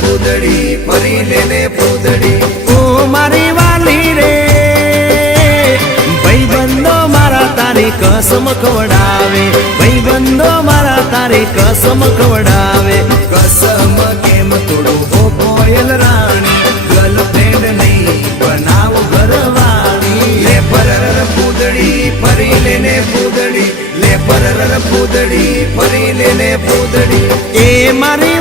પૂદડી ફરી લેને પૂદડી. ઓ મારી વાલી રે ભાઈબંધો મારા તારી કસમ ખવડાવે ભાઈબંધો મારા તારી કસમ ખવડાવે કસમ કેમ તોડું હો કોયલ રાણી? ગર્લફ્રેન્ડ નહીં બનાવ ઘરવાળી. લે પરર પૂદડી ફરી લેને પૂદડી. લે પરર પૂદડી ફરી લેને પૂદડી. એ મારી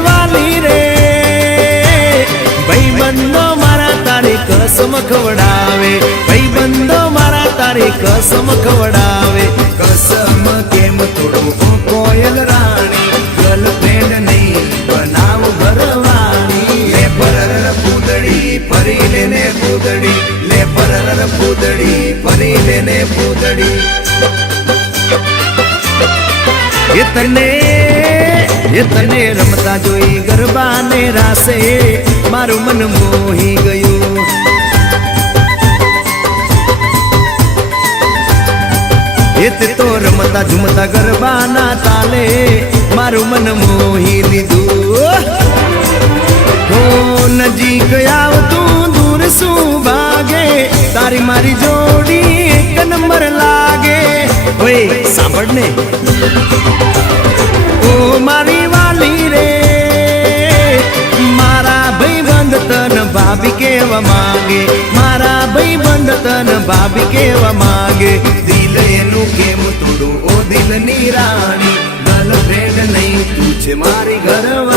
કસમ ખવડાવે ભાઈબંધો મારા તારી કસમ ખવડાવે કસમ કેમ તોડું કોયલ રાણી? ગર્લફ્રેન્ડ નહીં, બનાવ ભરવાની. લે પરર પૂદડી ફરી લેને પૂદડી લે પરર પૂદડી ફરી લેને પૂદડી એ તને રમતા જોઈ ગરબાને રાસે મારું મન મોહી એ તે રમતા ઝુમતા ગરબાના તાલે મારું મન મોહી લીધું. હો નજીક આવતું દૂર શું ભાગે? તારી મારી જોડી એક નંબર લાગે. ઓય, સાંભળ ને. ઓ મારી વાલી રે, મારા ભાઈબંધ તન ભાભી કેવા માંગે? મારા ભાઈ બંધ તન ભાભી કેવા માંગે? દિલની રાણી. ગર્લફ્રેન્ડ નહીં તું છે મારી ઘરવાળી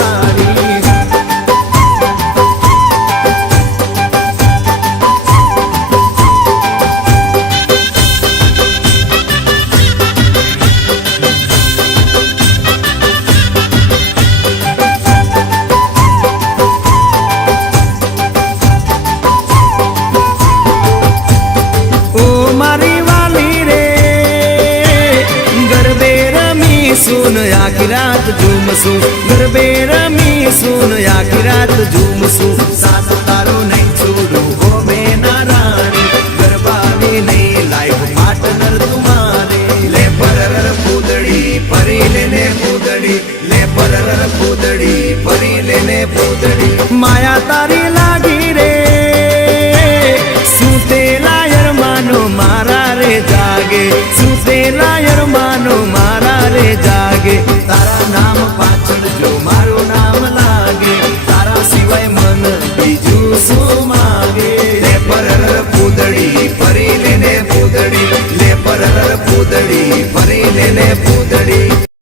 સુન આખી રાત ઝૂમશું ગરબે સુન આખી રાત ઝૂમશું સાત તારો નહીં છોડું હો નારાણી રાણી ગરબાની નહીં લાઈફ પાર્ટનર તુમારે લે પરર પૂદડી ફરી લેને પૂદડી લે પરર પૂદડી ફરી લેને પૂદડી માયા પૂદડી